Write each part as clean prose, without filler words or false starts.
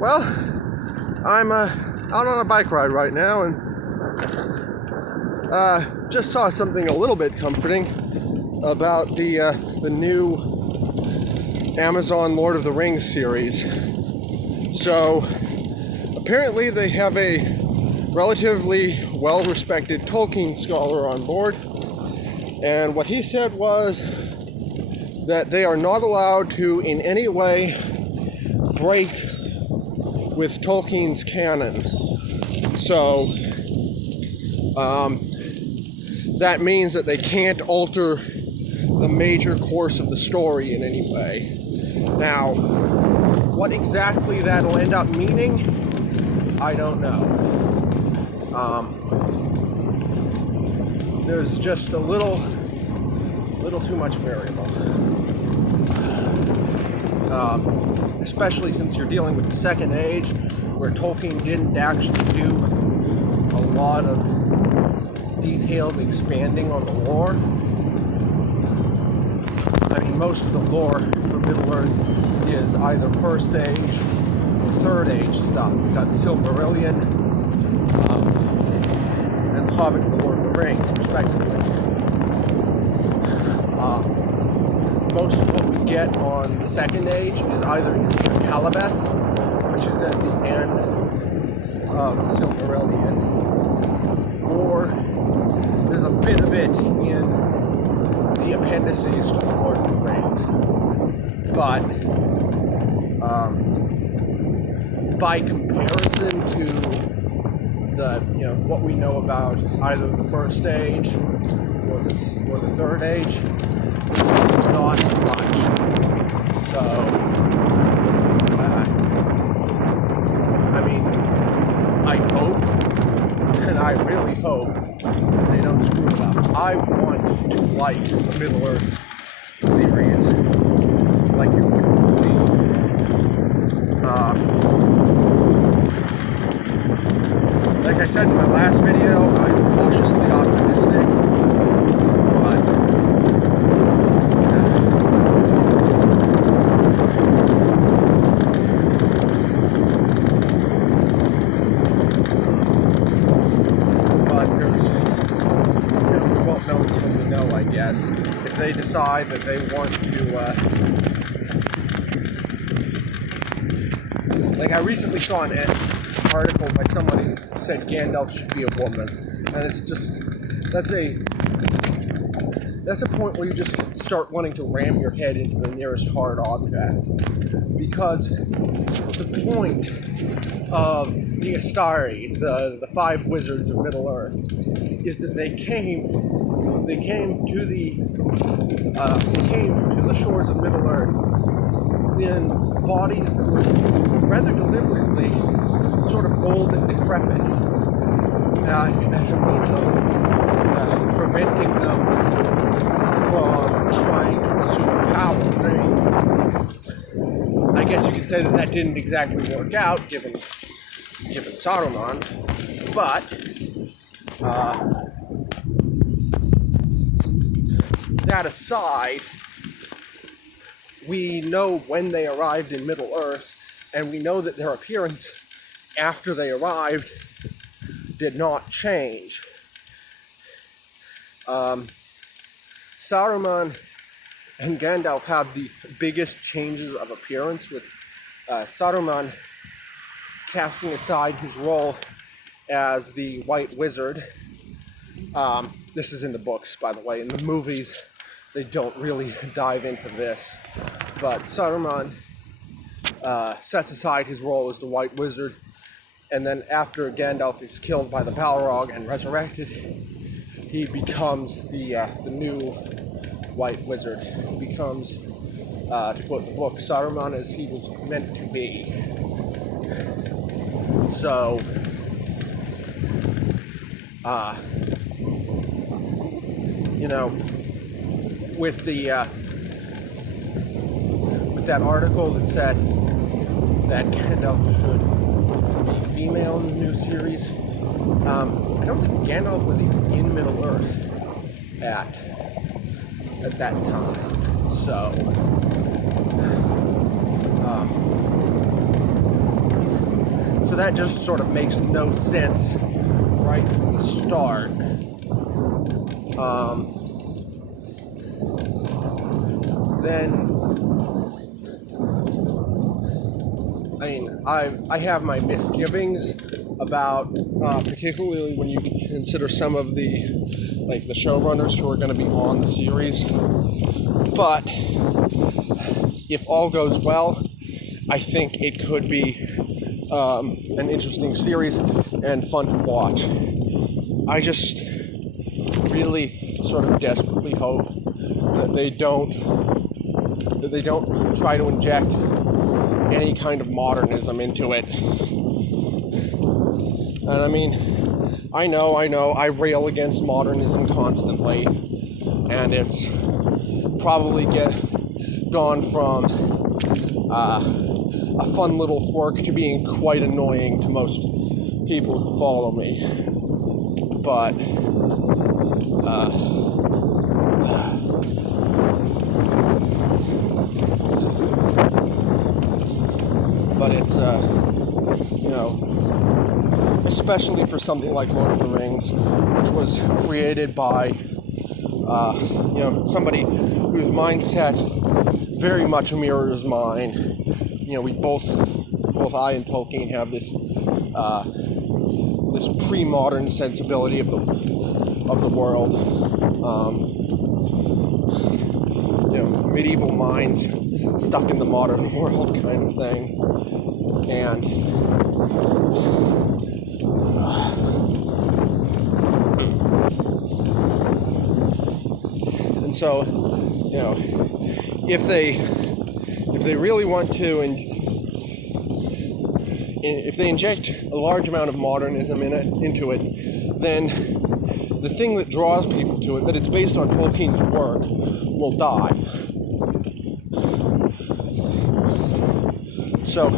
Well, I'm out on a bike ride right now, and just saw something a little bit comforting about the new Amazon Lord of the Rings series. So apparently they have a relatively well-respected Tolkien scholar on board, and what he said was that they are not allowed to in any way break with Tolkien's canon. So that means that they can't alter the major course of the story in any way. Now, what exactly that'll end up meaning, I don't know. There's just a little too much variable. Especially since you're dealing with the Second Age, where Tolkien didn't actually do a lot of detailed expanding on the lore. I mean, most of the lore for Middle-earth is either First Age or Third Age stuff. You've got the Silmarillion and The Hobbit and The Lord of the Rings, respectively. Most of what we get on the Second Age is either in the Calabeth, which is at the end of the Silmarillion, or there's a bit of it in the appendices to the Lord of the Rings. But by comparison to what we know about either the First Age or the Third Age, not much. So, I mean, I hope, and I really hope, that they don't screw it up. I want to like the Middle-earth series like you would with me. Like I said in my last video, I'm cautiously optimistic. If they decide that they want to, like I recently saw an article by someone who said Gandalf should be a woman, and it's just, that's a point where you just start wanting to ram your head into the nearest hard object, because the point of the Astari, the five wizards of Middle-earth, is that they came to the shores of Middle-earth in bodies that were rather deliberately sort of old and decrepit, as a means of preventing them from trying to assume power. I guess you could say that didn't exactly work out, given Saruman, but that aside, we know when they arrived in Middle-earth, and we know that their appearance after they arrived did not change. Saruman and Gandalf have the biggest changes of appearance, with Saruman casting aside his role as the White Wizard. This is in the books, by the way. In the movies, they don't really dive into this. But Saruman sets aside his role as the White Wizard, and then after Gandalf is killed by the Balrog and resurrected, he becomes the new White Wizard. He becomes, to quote the book, Saruman as he was meant to be. So, with that article that said that Gandalf should be female in the new series, I don't think Gandalf was even in Middle-earth at that time. So, that just sort of makes no sense right from the start. Then, I mean, I have my misgivings about, particularly when you consider some of the showrunners who are going to be on the series. But if all goes well, I think it could be an interesting series and fun to watch. I just really sort of desperately hope that they don't try to inject any kind of modernism into it. And I mean, I know, I rail against modernism constantly, and it's probably gone from a fun little quirk to being quite annoying to most people who follow me. But it's especially for something like Lord of the Rings, which was created by somebody whose mindset very much mirrors mine. We both I and Tolkien have this pre-modern sensibility of the world. Medieval minds stuck in the modern world kind of thing. And so, if they really want to, and if they inject a large amount of modernism into it, then the thing that draws people to it, that it's based on Tolkien's work, will die. So,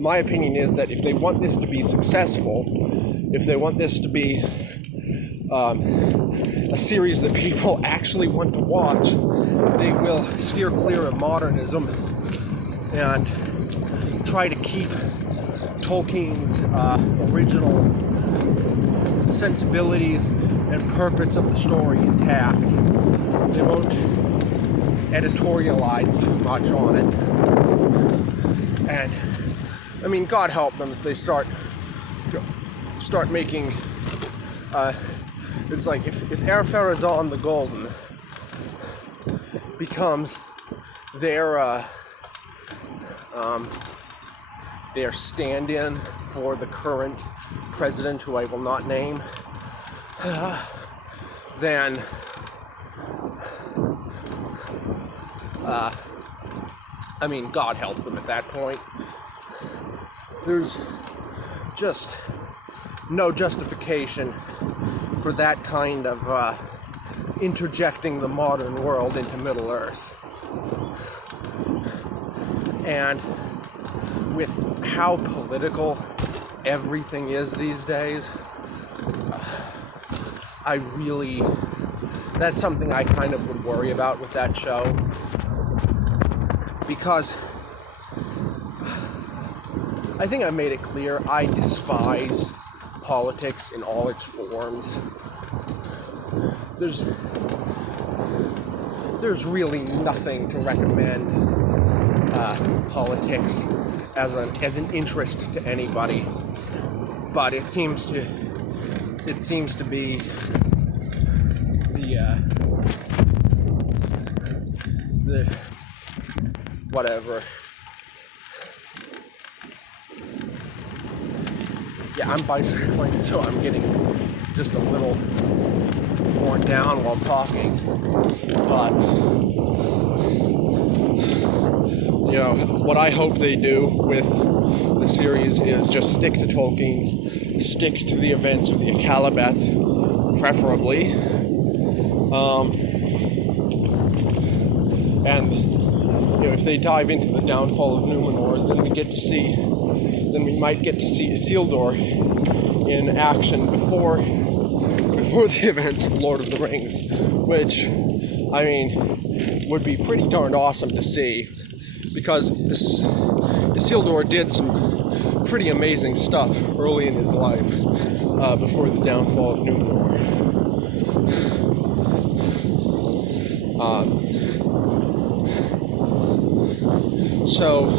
my opinion is that if they want this to be successful, if they want this to be a series that people actually want to watch, they will steer clear of modernism and try to keep Tolkien's original sensibilities and purpose of the story intact. They won't editorialize too much on it. And I mean, God help them if they start making it's like if Ar-Pharazôn the Golden becomes their stand-in for the current president, who I will not name, then I mean, God help them at that point. There's just no justification for that kind of interjecting the modern world into Middle-earth. And with how political everything is these days, that's something I kind of would worry about with that show. Because I think I made it clear I despise politics in all its forms. There's really nothing to recommend politics as an interest to anybody, but it seems to be the whatever. Yeah, I'm bicycling, so I'm getting just a little worn down while talking. But, what I hope they do with the series is just stick to Tolkien, stick to the events of the Akalabeth, preferably. And, if they dive into the downfall of Numenor, then we might get to see Isildur in action before the events of Lord of the Rings, which, I mean, would be pretty darn awesome to see, because Isildur did some pretty amazing stuff early in his life before the downfall of Numenor. So,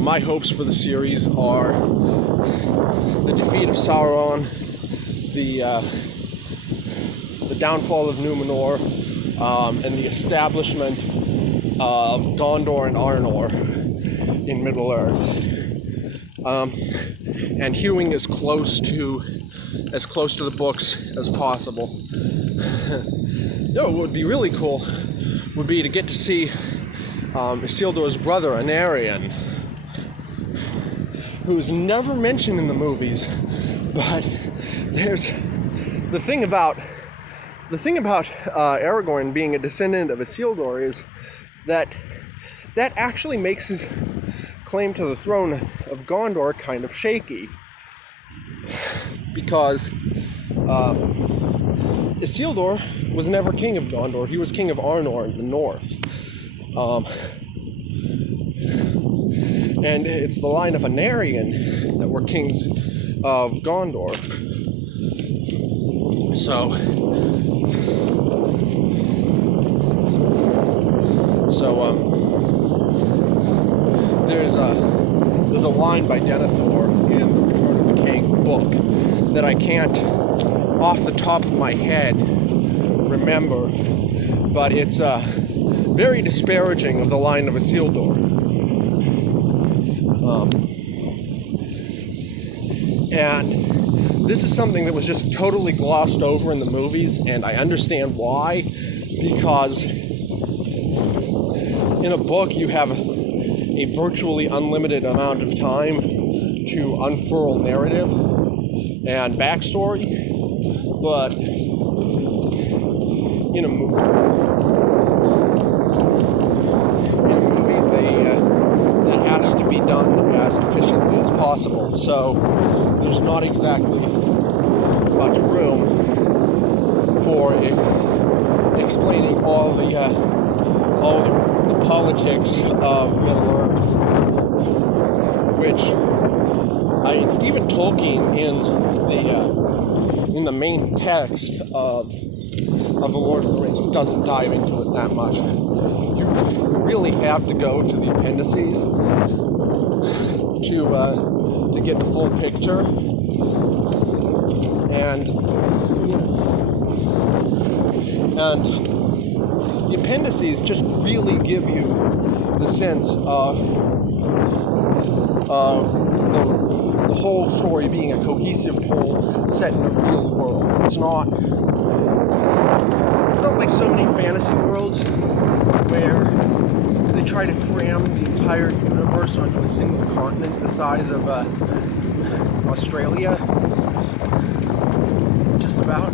my hopes for the series are the defeat of Sauron, the downfall of Numenor, and the establishment of Gondor and Arnor in Middle-earth. And hewing as close to the books as possible. What would be really cool would be to get to see Isildur's brother, Anarion, who's never mentioned in the movies, but there's the thing about Aragorn being a descendant of Isildur is that actually makes his claim to the throne of Gondor kind of shaky, because Isildur was never king of Gondor. He was king of Arnor in the north. And it's the line of Anarion that were kings of Gondor. So there's a line by Denethor in the Return of the King book that I can't, off the top of my head, remember, but it's very disparaging of the line of Isildur. And this is something that was just totally glossed over in the movies, and I understand why, because in a book you have a virtually unlimited amount of time to unfurl narrative and backstory, but in a movie that has to be done as efficiently as possible. So there's not exactly much room for explaining all the politics of Middle-earth, which even Tolkien in the main text of The Lord of the Rings doesn't dive into it that much. You really have to go to the appendices to get the full picture, and the appendices just really give you the sense of the whole story being a cohesive whole set in a real world. It's not like so many fantasy worlds where they try to cram the entire universe onto a single continent the size of Australia. Just about.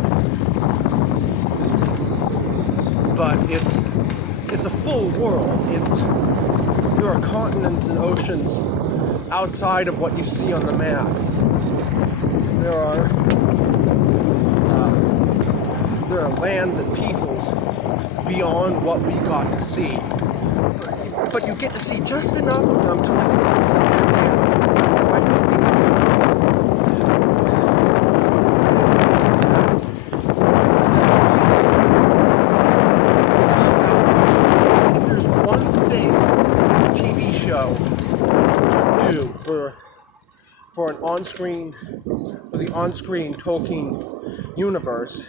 But it's a full world. There are continents and oceans outside of what you see on the map. There are lands and peoples beyond what we got to see. But you get to see just enough of them to let them know that they're there. There might be things new. And it's something like that flushes out. And if there's one thing a TV show can do for the on-screen Tolkien universe,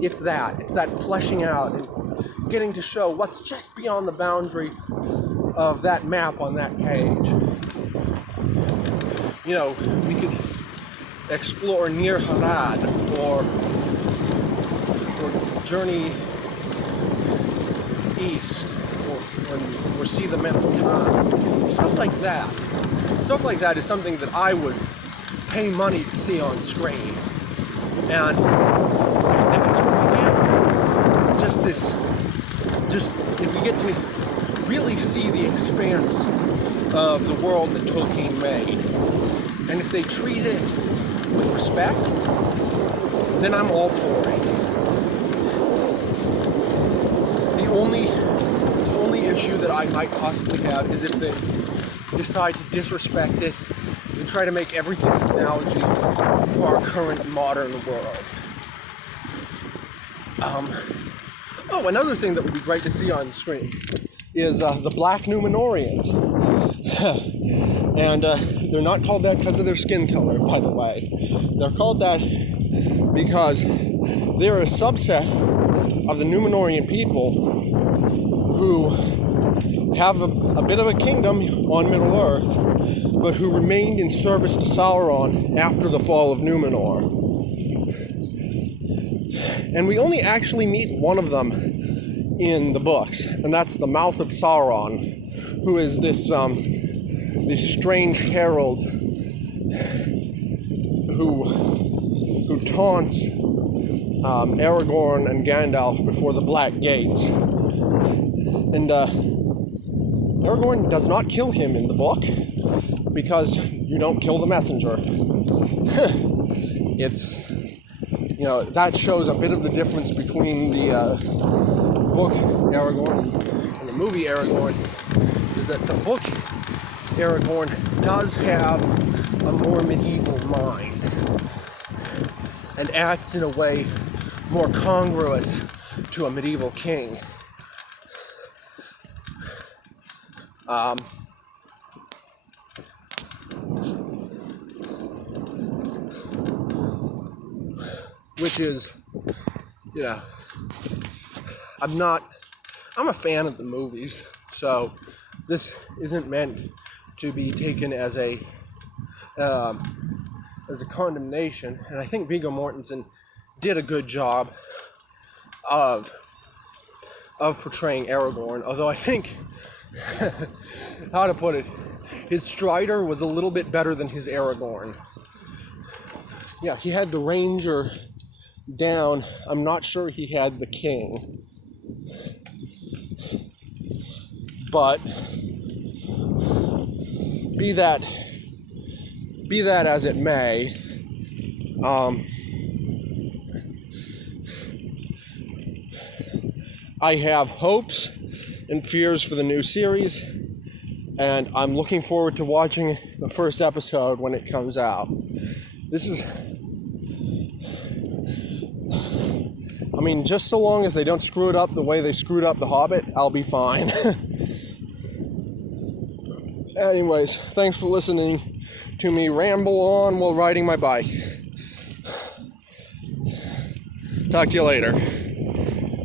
it's that fleshing out and getting to show what's just beyond the boundary of that map on that page. We could explore near Harad or journey east or see the Mount Khan. Stuff like that. Stuff like that is something that I would pay money to see on screen. And that's what we get. Just if we get to really see the expanse of the world that Tolkien made, and if they treat it with respect, then I'm all for it. The only issue that I might possibly have is if decide to disrespect it and try to make everything an analogy for our current modern world. Another thing that would be great to see on screen is the Black Numenorians. And they're not called that because of their skin color, by the way. They're called that because they're a subset of the Numenorian people who have a bit of a kingdom on Middle-earth, but who remained in service to Sauron after the fall of Numenor. And we only actually meet one of them in the books, and that's the Mouth of Sauron, who is this strange herald who taunts Aragorn and Gandalf before the Black Gates. And Aragorn does not kill him in the book because you don't kill the messenger. It's, that shows a bit of the difference between the book Aragorn and the movie Aragorn, is that the book Aragorn does have a more medieval mind and acts in a way more congruous to a medieval king. Which is, I'm a fan of the movies, so this isn't meant to be taken as a condemnation, and I think Viggo Mortensen did a good job of portraying Aragorn, although I think, how to put it, his Strider was a little bit better than his Aragorn. Yeah, he had the Ranger down. I'm not sure he had the King. But be that as it may, I have hopes and fears for the new series, and I'm looking forward to watching the first episode when it comes out. Just so long as they don't screw it up the way they screwed up The Hobbit, I'll be fine. Anyways, thanks for listening to me ramble on while riding my bike. Talk to you later.